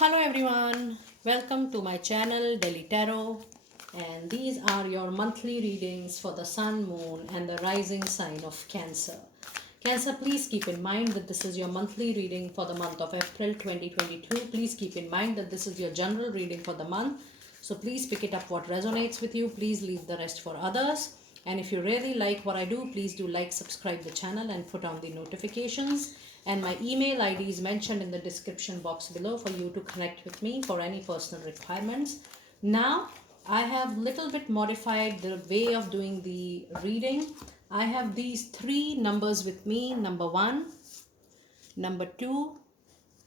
Hello everyone, welcome to my channel Delhi Tarot, and these are your monthly readings for the Sun, Moon and the rising sign of Cancer. Cancer, please keep in mind that this is your monthly reading for the month of April 2022. Please keep in mind that this is your general reading for the month. So please pick it up what resonates with you. Please leave the rest for others. And if you really like what I do, please do like, subscribe the channel and put on the notifications. And my email ID is mentioned in the description box below for you to connect with me for any personal requirements. Now, I have little bit modified the way of doing the reading. I have these three numbers with me, number 1, number 2,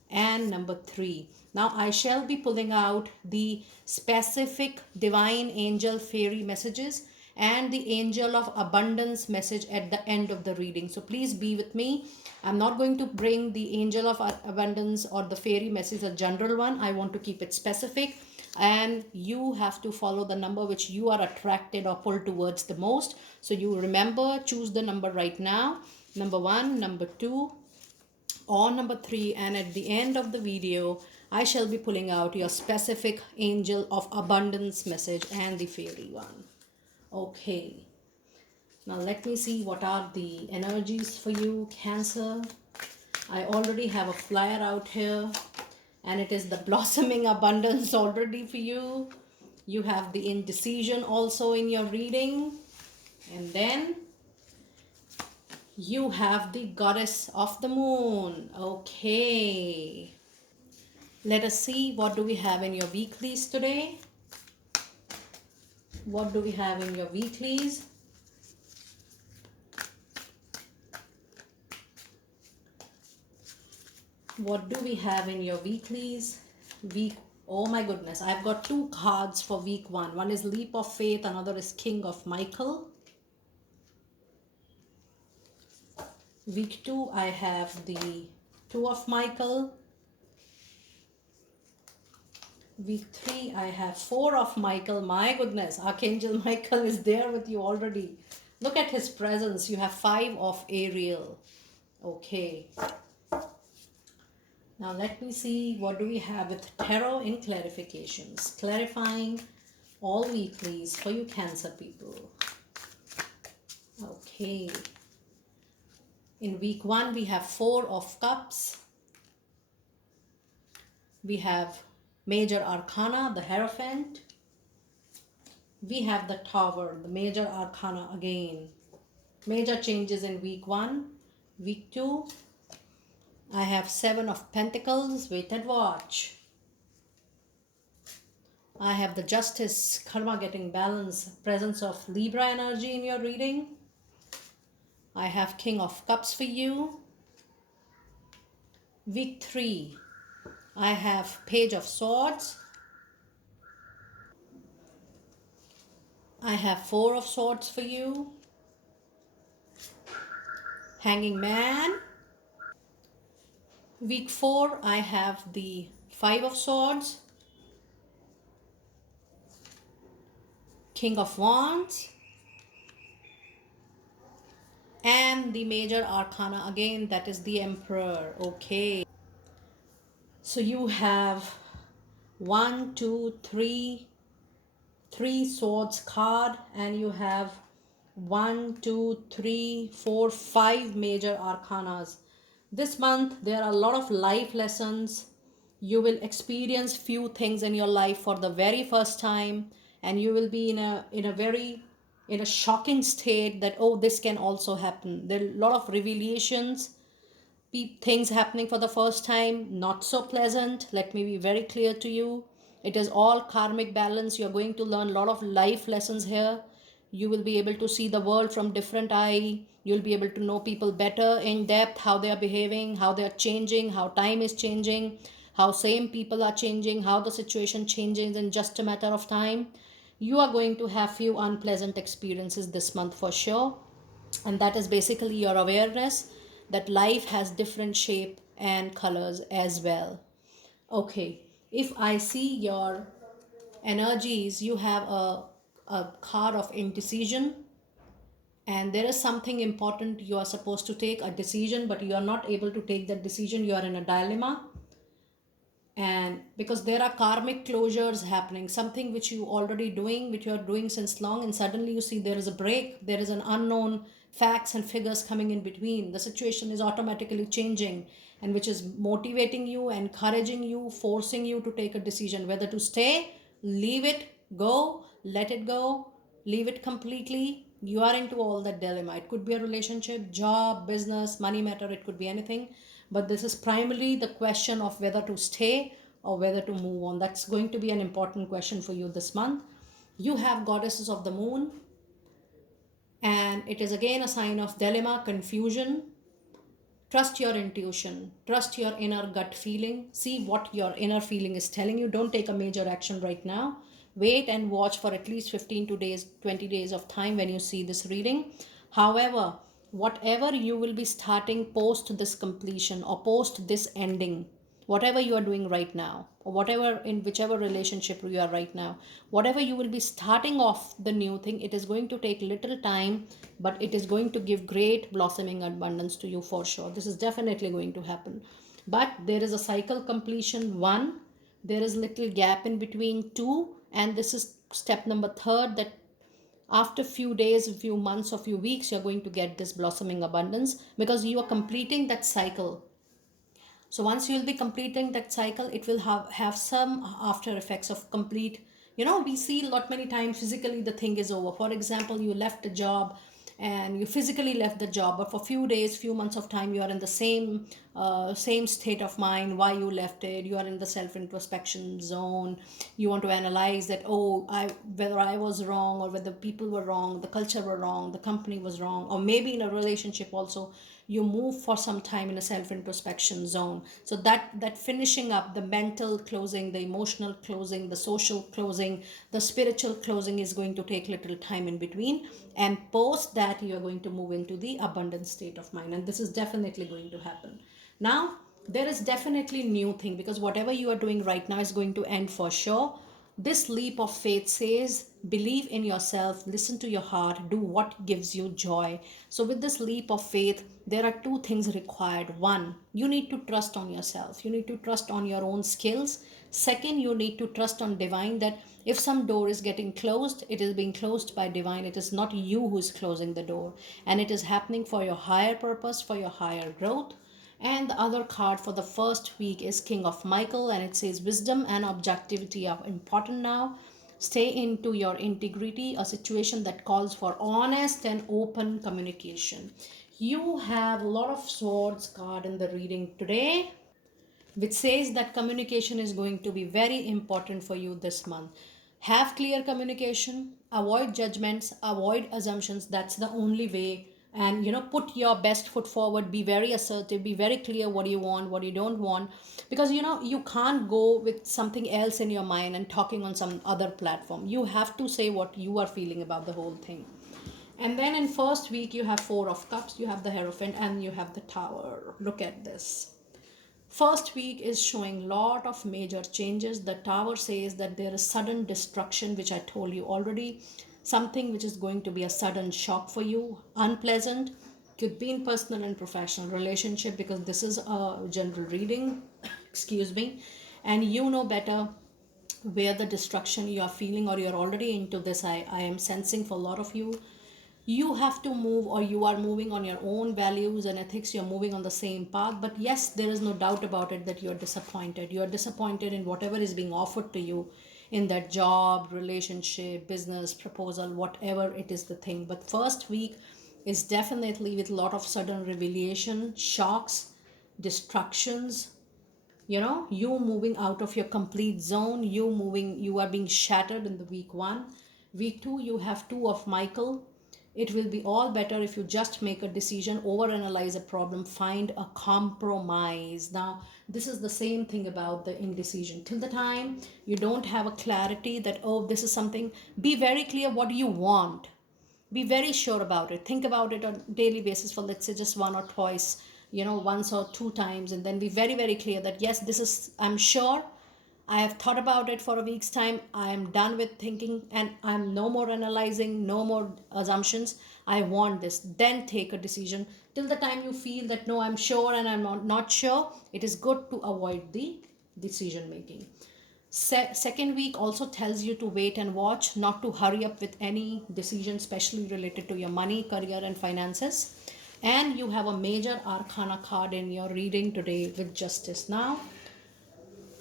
and number 3. Now I shall be pulling out the specific divine angel fairy messages and the angel of abundance message at the end of the reading. So please be with me. I'm not going to bring the angel of abundance or the fairy message, a general one. I want to keep it specific, and you have to follow the number which you are attracted or pulled towards the most. So you remember, choose the number right now, number 1, number 2, or number 3, and at the end of the video I shall be pulling out your specific angel of abundance message and the fairy one. Okay, now let me see what are the energies for you, Cancer. I already have a flyer out here, and it is the blossoming abundance already for you. You have the indecision also in your reading, and then you have the goddess of the moon. Okay, let us see what do we have in your weeklies today. What do we have in your weeklies? What do we have in your weeklies? Oh my goodness, I've got two cards for week 1. One is Leap of Faith, another is King of Michael. Week 2, I have the Two of Michael. Week 3, I have Four of Michael. My goodness, Archangel Michael is there with you already. Look at his presence. You have Five of Ariel. Okay. Now let me see what do we have with tarot in clarifications. Clarifying all weeklies for you Cancer people. Okay. In week 1, we have Four of Cups. We have Major Arcana, the Hierophant. We have the Tower, the Major Arcana again. Major changes in week 1. Week 2, I have Seven of Pentacles, Wait and Watch. I have the Justice, Karma getting balance, presence of Libra energy in your reading. I have King of Cups for you. Week 3, I have Page of Swords. I have Four of Swords for you. Hanging Man. Week 4, I have the Five of Swords. King of Wands. And the Major Arcana again, that is the Emperor. Okay. So you have 1, 2, 3, 3 swords card, and you have 1, 2, 3, 4, 5 major arcanas. This month there are a lot of life lessons. You will experience few things in your life for the very first time, and you will be in a shocking state that, oh, this can also happen. There are a lot of revelations, things happening for the first time, not so pleasant. Let me be very clear to you. It is all karmic balance. You're going to learn a lot of life lessons here. You will be able to see the world from different eye. You'll be able to know people better in depth, how they are behaving, how they are changing, how time is changing, how same people are changing, how the situation changes in just a matter of time. You are going to have few unpleasant experiences this month for sure, and that is basically your awareness that life has different shape and colors as well. Okay, if I see your energies, you have a card of indecision, and there is something important you are supposed to take a decision, but you are not able to take that decision. You are in a dilemma. And because there are karmic closures happening, something which you already doing, which you are doing since long, and suddenly you see there is a break, there is an unknown facts and figures coming in between, the situation is automatically changing, and which is motivating you, encouraging you, forcing you to take a decision whether to stay, leave it, go, let it go, leave it completely. You are into all that dilemma. It could be a relationship, job, business, money matter, it could be anything. But this is primarily the question of whether to stay or whether to move on. That's going to be an important question for you this month. You have goddesses of the moon, and it is again a sign of dilemma, confusion. Trust your intuition, trust your inner gut feeling, see what your inner feeling is telling you. Don't take a major action right now. Wait and watch for at least 15 to days 20 days of time when you see this reading. However, whatever you will be starting post this completion or post this ending, whatever you are doing right now, or whatever, in whichever relationship you are right now, whatever you will be starting off the new thing, it is going to take little time, but it is going to give great blossoming abundance to you for sure. This is definitely going to happen. But there is a cycle completion one, there is little gap in between two, and this is step number third, that after few days, a few months or few weeks, you're going to get this blossoming abundance because you are completing that cycle. So once you'll be completing that cycle, it will have some after effects of complete. We see a lot many times physically the thing is over. For example, you left a job and you physically left the job, but for few days, few months of time, you are in the same state of mind why you left it. You are in the self introspection zone. You want to analyze that, oh, I whether I was wrong, or whether people were wrong, the culture were wrong, the company was wrong, or maybe in a relationship also you move for some time in a self introspection zone. So that finishing up, the mental closing, the emotional closing, the social closing, the spiritual closing is going to take little time in between, and post that you are going to move into the abundant state of mind, and this is definitely going to happen. Now there is definitely new thing, because whatever you are doing right now is going to end for sure. This leap of faith says, believe in yourself, listen to your heart, do what gives you joy. So, with this leap of faith, there are two things required. One, you need to trust on yourself, you need to trust on your own skills. Second, you need to trust on divine, that if some door is getting closed, it is being closed by divine. It is not you who is closing the door, and it is happening for your higher purpose, for your higher growth. And the other card for the first week is King of Michael, and it says wisdom and objectivity are important now. Stay into your integrity, a situation that calls for honest and open communication. You have a lot of swords card in the reading today, which says that communication is going to be very important for you this month. Have clear communication, avoid judgments, avoid assumptions. That's the only way. And put your best foot forward, be very assertive, be very clear what you want, what you don't want. Because you can't go with something else in your mind and talking on some other platform. You have to say what you are feeling about the whole thing. And then in first week, you have Four of Cups, you have the Hierophant, and you have the Tower. Look at this. First week is showing lot of major changes. The Tower says that there is sudden destruction, which I told you already. Something which is going to be a sudden shock for you, unpleasant. Could be in personal and professional relationship, because this is a general reading. Excuse me. And you know better where the destruction you are feeling, or you're already into this. I am sensing for a lot of you, you have to move, or you are moving on your own values and ethics, you're moving on the same path. But yes, there is no doubt about it that you're disappointed in whatever is being offered to you in that job, relationship, business proposal, whatever it is the thing. But first week is definitely with a lot of sudden revelation, shocks, destructions, you moving out of your complete zone, you are being shattered in the week one. Week two, you have Two of Michael. It will be all better if you just make a decision, overanalyze a problem, find a compromise. Now this is the same thing about the indecision. Till the time you don't have a clarity that, oh, this is something, be very clear what you want, be very sure about it, think about it on daily basis for, let's say, just one or twice, once or two times, and then be very very clear that, yes, this is, I'm sure, I have thought about it for a week's time, I am done with thinking, and I'm no more analyzing, no more assumptions, I want this. Then take a decision. Till the time you feel that, no, I'm sure and I'm not sure, it is good to avoid the decision making. Second week also tells you to wait and watch, not to hurry up with any decision, especially related to your money, career, and finances. And you have a major arcana card in your reading today with justice. Now,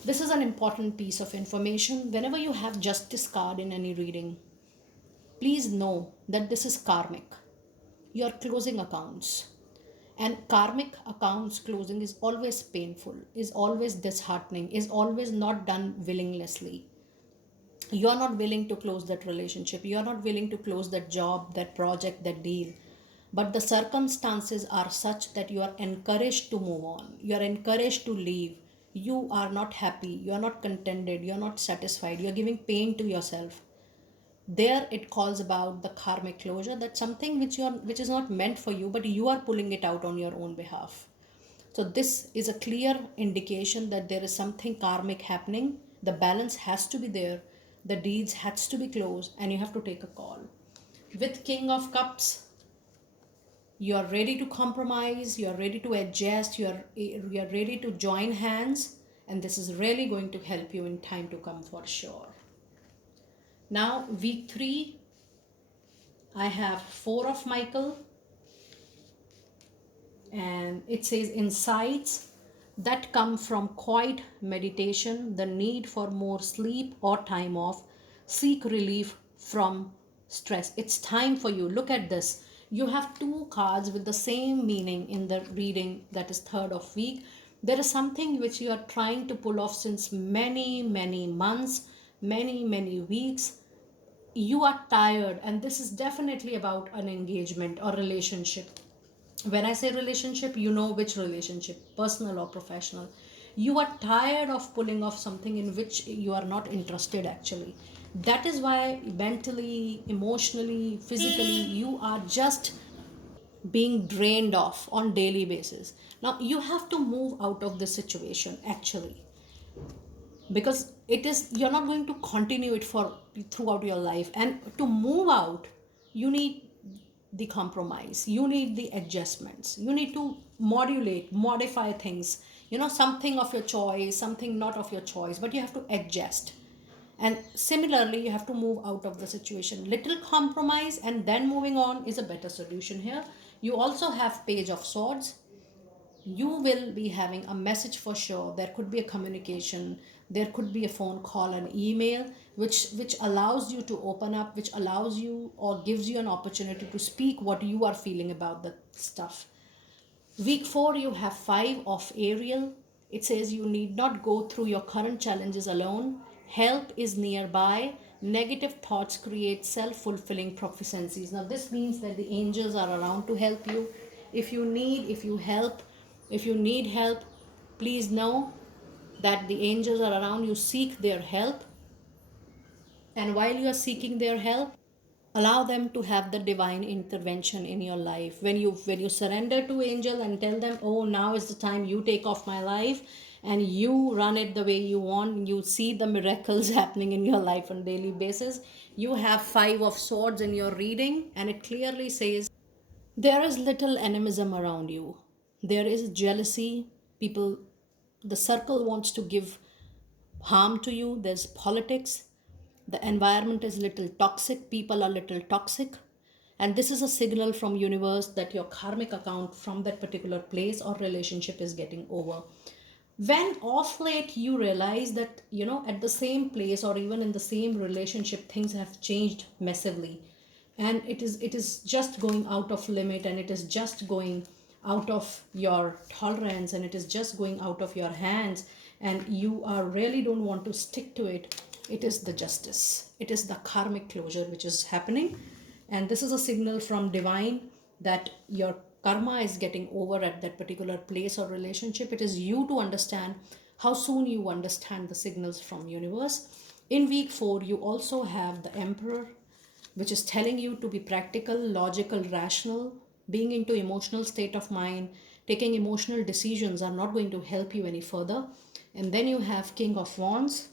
this is an important piece of information. Whenever you have justice card in any reading, please know that this is karmic. You're closing accounts. And karmic accounts closing is always painful, is always disheartening, is always not done willingly. You're not willing to close that relationship. You're not willing to close that job, that project, that deal. But the circumstances are such that you are encouraged to move on. You are encouraged to leave. You are not happy. You are not contented. You are not satisfied. You are giving pain to yourself. There it calls about the karmic closure. That's something which is not meant for you, but you are pulling it out on your own behalf. So this is a clear indication that there is something karmic happening. The balance has to be there. The deeds has to be closed, and you have to take a call. With King of Cups, you are ready to compromise, you are ready to adjust, you are ready to join hands, and this is really going to help you in time to come for sure. Now, week 3, I have 4 of Michael, and it says insights that come from quiet meditation, the need for more sleep or time off, seek relief from stress. It's time for you. Look at this. You have 2 cards with the same meaning in the reading, that is 3rd of week. There is something which you are trying to pull off since many months, many weeks. You are tired, and this is definitely about an engagement or relationship. When I say relationship, you know which relationship, personal or professional. You are tired of pulling off something in which you are not interested actually. That is why mentally, emotionally, physically, you are just being drained off on daily basis. Now you have to move out of this situation actually, because it is, you're not going to continue it for throughout your life. And to move out, you need the compromise, you need the adjustments, you need to modify things, something of your choice, something not of your choice, but you have to adjust. And similarly, you have to move out of the situation. Little compromise and then moving on is a better solution here. You also have Page of Swords. You will be having a message for sure. There could be a communication, there could be a phone call, an email, which allows you to open up, which allows you or gives you an opportunity to speak what you are feeling about the stuff. Week 4, you have 5 of Ariel. It says you need not go through your current challenges alone. Help is nearby. Negative thoughts create self-fulfilling prophecies. Now this means that the angels are around to help you. If you need help, please know that the angels are around you. Seek their help. And while you are seeking their help, allow them to have the divine intervention in your life. When you surrender to angel and tell them, oh, now is the time, you take off my life and you run it the way you want, you see the miracles happening in your life on daily basis. You have 5 of Swords in your reading, and it clearly says there is little animism around you. There is jealousy. People, the circle wants to give harm to you. There's politics. The environment is little toxic. People are little toxic. And this is a signal from universe that your karmic account from that particular place or relationship is getting over. When off late you realize that, at the same place or even in the same relationship, things have changed massively, and it is just going out of limit, and it is just going out of your tolerance, and it is just going out of your hands, and you are really don't want to stick to it. It is the justice, it is the karmic closure which is happening, and this is a signal from divine that your karma is getting over at that particular place or relationship. It is you to understand how soon you understand the signals from universe. In week 4, you also have the Emperor, which is telling you to be practical, logical, rational. Being into emotional state of mind, taking emotional decisions are not going to help you any further. And then you have King of Wands,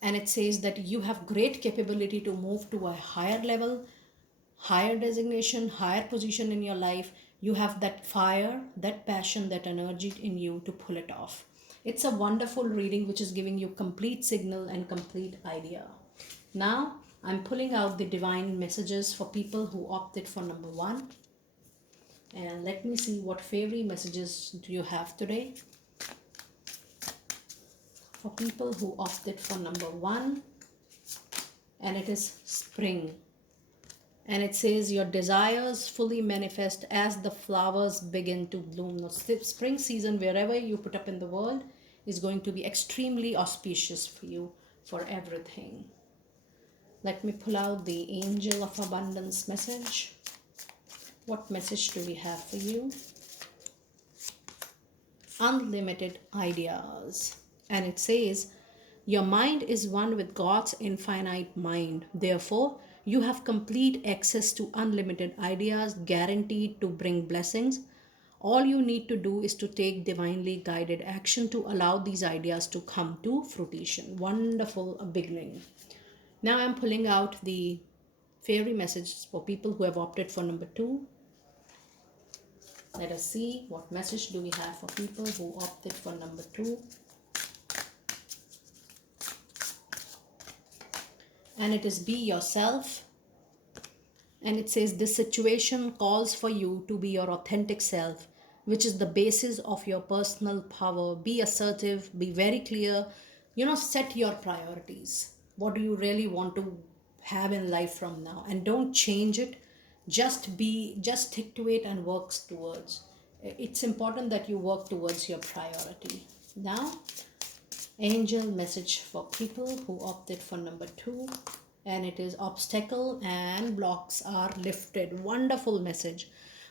and it says that you have great capability to move to a higher level, higher designation, higher position in your life. You have that fire, that passion, that energy in you to pull it off. It's a wonderful reading which is giving you complete signal and complete idea. Now I'm pulling out the divine messages for people who opted for number 1. And let me see what fairy messages do you have today. For people who opted for number 1, and it is spring. And it says your desires fully manifest as the flowers begin to bloom. Now, spring season, wherever you put up in the world, is going to be extremely auspicious for you for everything. Let me pull out the Angel of Abundance message. What message do we have for you? Unlimited ideas. And it says, your mind is one with God's infinite mind. Therefore, you have complete access to unlimited ideas guaranteed to bring blessings. All you need to do is to take divinely guided action to allow these ideas to come to fruition. Wonderful beginning. Now I'm pulling out the fairy messages for people who have opted for number 2. Let us see what message do we have for people who opted for number 2. And it is be yourself. And it says this situation calls for you to be your authentic self, which is the basis of your personal power. Be assertive, be very clear, set your priorities. What do you really want to have in life from now? And don't change it. Just stick to it and work towards. It's important that you work towards your priority. Now, angel message for people who opted for number 2. And it is obstacle and blocks are lifted. Wonderful message.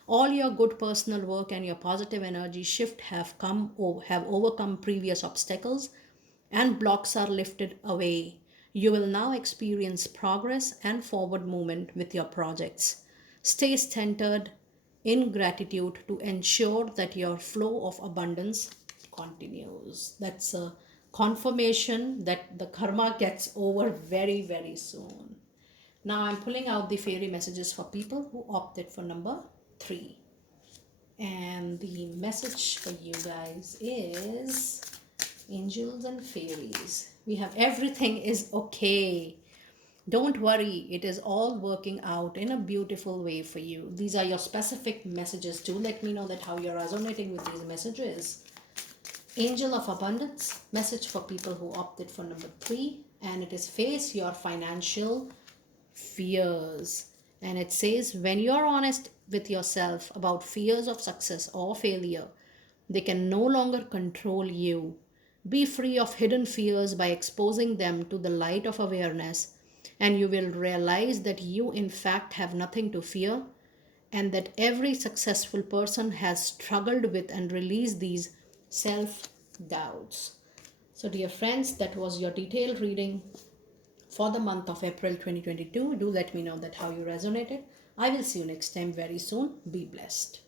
All your good personal work and your positive energy shift have overcome previous obstacles, and blocks are lifted away. You will now experience progress and forward movement with your projects. Stay centered in gratitude to ensure that your flow of abundance continues. That's a confirmation that the karma gets over very, very soon. Now I'm pulling out the fairy messages for people who opted for number 3. And the message for you guys is angels and fairies. We have everything is okay. Don't worry, it is all working out in a beautiful way for you. These are your specific messages too. Let me know that how you're resonating with these messages. Angel of Abundance, message for people who opted for number 3. And it is face your financial fears. And it says when you're honest with yourself about fears of success or failure, they can no longer control you. Be free of hidden fears by exposing them to the light of awareness, and you will realize that you in fact have nothing to fear, and that every successful person has struggled with and released these self-doubts. So dear friends, that was your detailed reading for the month of April 2022. Do let me know that how you resonated. I will see you next time very soon. Be blessed.